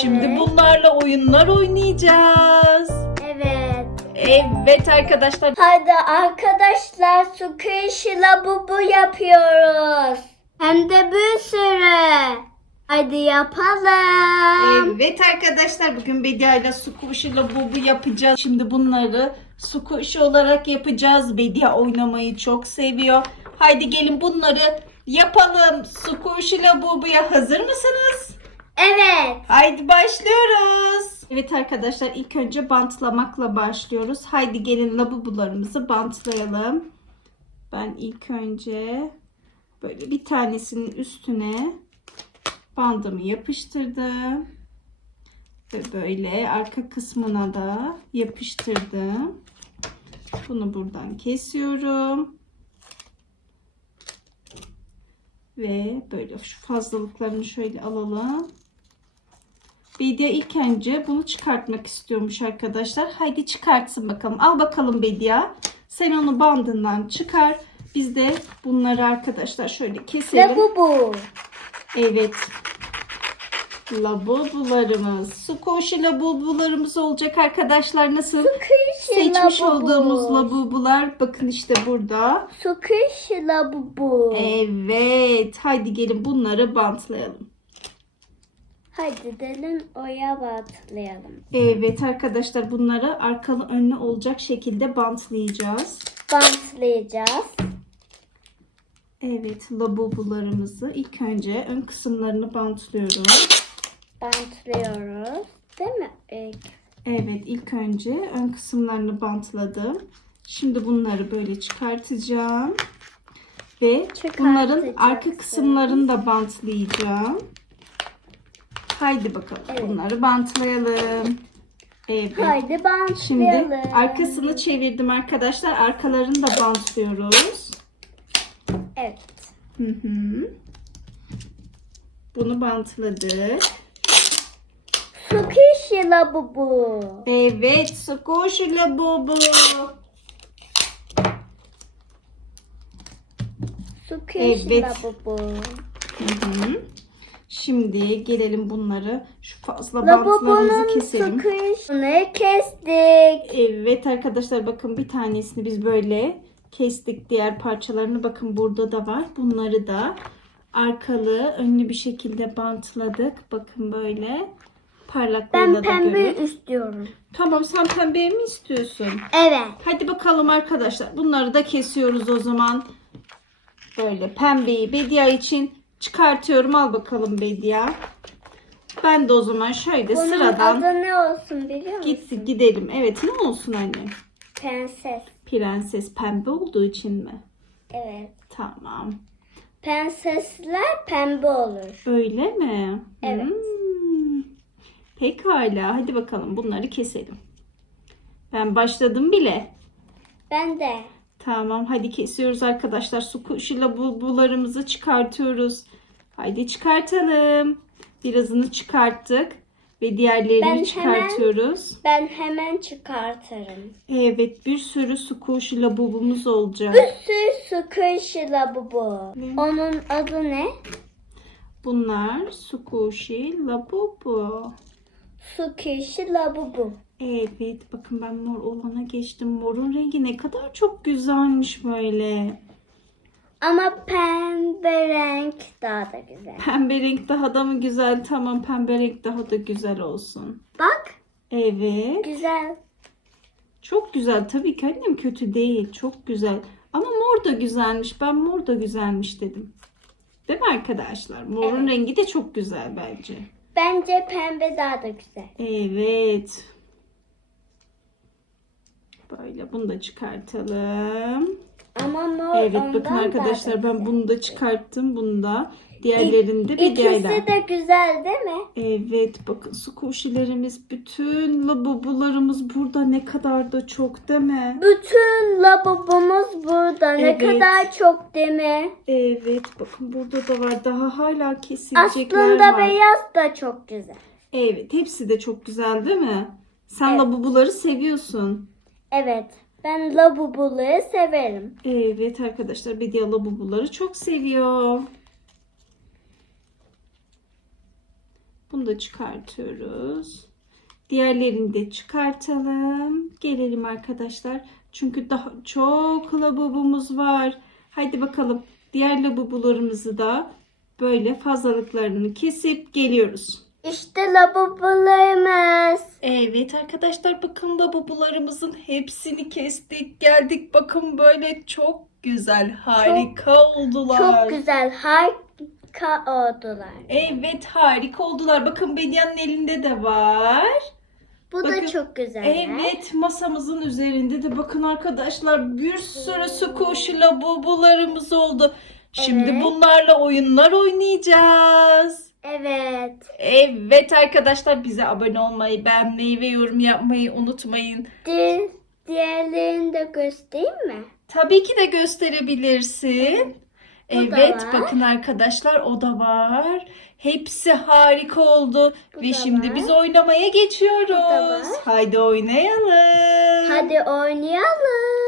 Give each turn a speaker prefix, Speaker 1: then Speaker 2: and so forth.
Speaker 1: Şimdi bunlarla oyunlar oynayacağız.
Speaker 2: Evet.
Speaker 1: Evet arkadaşlar.
Speaker 2: Hadi arkadaşlar su kıyışıyla bubu yapıyoruz. Hem de bir sürü. Hadi yapalım.
Speaker 1: Evet arkadaşlar bugün Bedia ile su kuşuyla bubu yapacağız. Şimdi bunları su kuşu olarak yapacağız. Bedia oynamayı çok seviyor. Haydi gelin bunları yapalım. Su kuşuyla bubuya hazır mısınız?
Speaker 2: Evet.
Speaker 1: Haydi başlıyoruz. Evet arkadaşlar ilk önce bantlamakla başlıyoruz. Haydi gelin labubularımızı bantlayalım. Ben ilk önce böyle bir tanesinin üstüne bandımı yapıştırdım. Ve böyle arka kısmına da yapıştırdım. Bunu buradan kesiyorum. Ve böyle şu fazlalıklarını şöyle alalım. Bedia ilk önce bunu çıkartmak istiyormuş arkadaşlar. Haydi çıkartsın bakalım. Al bakalım Bedia. Sen onu bandından çıkar. Biz de bunları arkadaşlar şöyle keselim.
Speaker 2: Ve bubu.
Speaker 1: Evet. Labubularımız. Sukoşi labubularımız olacak arkadaşlar. Nasıl?
Speaker 2: kıyışıyla
Speaker 1: Seçmiş olduğumuz labubular. Bakın işte burada.
Speaker 2: Su kıyışıyla bubu.
Speaker 1: Evet. Haydi gelin bunları bantlayalım.
Speaker 2: Hadi gelin oya batlayalım.
Speaker 1: Evet arkadaşlar bunları arkalı önlü olacak şekilde bantlayacağız.
Speaker 2: Bantlayacağız.
Speaker 1: Evet labubularımızı ilk önce ön kısımlarını bantlıyorum.
Speaker 2: Bantlıyoruz. Değil mi? Evet.
Speaker 1: Evet ilk önce ön kısımlarını bantladım. Şimdi bunları böyle çıkartacağım. Ve bunların arka kısımlarını da bantlayacağım. Haydi bakalım
Speaker 2: Evet.
Speaker 1: bunları bantlayalım. Evet.
Speaker 2: Haydi bantlayalım.
Speaker 1: Şimdi arkasını çevirdim arkadaşlar. Arkalarını da bantlıyoruz.
Speaker 2: Evet.
Speaker 1: Hı hı. Bunu bantladık.
Speaker 2: Su kıyışıyla bubu.
Speaker 1: Evet, Sukuşula Bobo.
Speaker 2: Su kıyışıyla
Speaker 1: Evet.
Speaker 2: bubu.
Speaker 1: Hı hı. Şimdi gelelim bunları şu fazla bantlarımızı keselim.
Speaker 2: kıyışını kestik.
Speaker 1: Evet arkadaşlar bakın bir tanesini biz böyle kestik. Diğer parçalarını bakın burada da var. Bunları da arkalı önlü bir şekilde bantladık. Bakın böyle parlaklığıyla
Speaker 2: Ben
Speaker 1: da
Speaker 2: pembe
Speaker 1: görün.
Speaker 2: istiyorum.
Speaker 1: Tamam sen pembe mi istiyorsun?
Speaker 2: Evet.
Speaker 1: Hadi bakalım arkadaşlar. Bunları da kesiyoruz o zaman. Böyle pembeyi Bedia için çıkartıyorum. Al bakalım Bedia. Ben de o zaman şöyle
Speaker 2: Bunun
Speaker 1: sıradan
Speaker 2: adı ne olsun biliyor musun?
Speaker 1: git gidelim. Evet ne olsun anne?
Speaker 2: Prenses.
Speaker 1: Prenses pembe olduğu için mi?
Speaker 2: Evet.
Speaker 1: Tamam.
Speaker 2: Prensesler pembe olur.
Speaker 1: Öyle mi?
Speaker 2: Evet.
Speaker 1: Hmm. Pekala. Hadi bakalım bunları keselim. Ben başladım bile.
Speaker 2: Ben de.
Speaker 1: Tamam hadi kesiyoruz arkadaşlar. Su kuşuyla bulbularımızı çıkartıyoruz. Haydi çıkartalım. Birazını çıkarttık. Ve diğerlerini
Speaker 2: Ben hemen-
Speaker 1: çıkartıyoruz.
Speaker 2: Ben hemen çıkartırım.
Speaker 1: Evet bir sürü su kuşuyla bulbumuz olacak.
Speaker 2: Bir sürü su kıyışıyla bubu.
Speaker 1: Ne?
Speaker 2: Onun adı ne?
Speaker 1: Bunlar su kuşi labubu.
Speaker 2: Su kıyışıyla bubu.
Speaker 1: Evet bakın ben mor olana geçtim. Morun rengi ne kadar çok güzelmiş böyle.
Speaker 2: Ama pembe renk daha da güzel.
Speaker 1: Pembe renk daha da mı güzel? Tamam pembe renk daha da güzel olsun.
Speaker 2: Bak
Speaker 1: Evet.
Speaker 2: güzel.
Speaker 1: Çok güzel tabii ki annem kötü değil. Çok güzel. Ama mor da güzelmiş. Ben mor da güzelmiş dedim. Değil mi arkadaşlar? Morun rengi de çok güzel bence.
Speaker 2: Bence pembe daha da güzel.
Speaker 1: Evet. Böyle bunu da çıkartalım.
Speaker 2: Ama mor
Speaker 1: Evet bakın arkadaşlar
Speaker 2: da
Speaker 1: ben bunu da çıkarttım. Bunu da. Diğerlerini de bir
Speaker 2: İkisi
Speaker 1: diğerler.
Speaker 2: de güzel değil mi?
Speaker 1: Evet bakın su kuşilerimiz bütün labubularımız burada ne kadar da çok değil mi?
Speaker 2: Bütün lavabomuz burada. Ne
Speaker 1: Evet.
Speaker 2: kadar çok değil mi?
Speaker 1: Evet bakın burada da var daha hala kesilecekler
Speaker 2: Aslında
Speaker 1: var.
Speaker 2: beyaz da çok güzel.
Speaker 1: Evet hepsi de çok güzel değil mi? Sen
Speaker 2: Evet.
Speaker 1: labubuları seviyorsun.
Speaker 2: Evet. Ben lavaboları severim.
Speaker 1: Evet arkadaşlar Bedia labubuları çok seviyor. Bunu da çıkartıyoruz. Diğerlerini de çıkartalım. Gelelim arkadaşlar. Çünkü daha çok labubumuz var. Haydi bakalım. Diğer labubularımızı da böyle fazlalıklarını kesip geliyoruz.
Speaker 2: İşte lavabolarımız.
Speaker 1: Evet arkadaşlar bakın labubularımızın hepsini kestik. Geldik bakın böyle çok güzel harika oldular.
Speaker 2: Çok güzel, harika oldular.
Speaker 1: Evet harika oldular. Bakın Bedia'nın elinde de var.
Speaker 2: Bu
Speaker 1: Bakın,
Speaker 2: da çok güzel.
Speaker 1: Evet masamızın üzerinde de bakın arkadaşlar bir sürü squash labubularımız oldu. Şimdi
Speaker 2: Evet.
Speaker 1: bunlarla oyunlar oynayacağız.
Speaker 2: Evet.
Speaker 1: Evet arkadaşlar bize abone olmayı, beğenmeyi ve yorum yapmayı unutmayın.
Speaker 2: Di diğerlerini de göstereyim mi?
Speaker 1: Tabii ki de gösterebilirsin.
Speaker 2: Bu da
Speaker 1: Evet
Speaker 2: var.
Speaker 1: bakın arkadaşlar o da var. Hepsi harika oldu.
Speaker 2: Bu
Speaker 1: Ve
Speaker 2: da
Speaker 1: şimdi
Speaker 2: var.
Speaker 1: biz oynamaya geçiyoruz.
Speaker 2: var.
Speaker 1: Haydi oynayalım.
Speaker 2: Hadi oynayalım.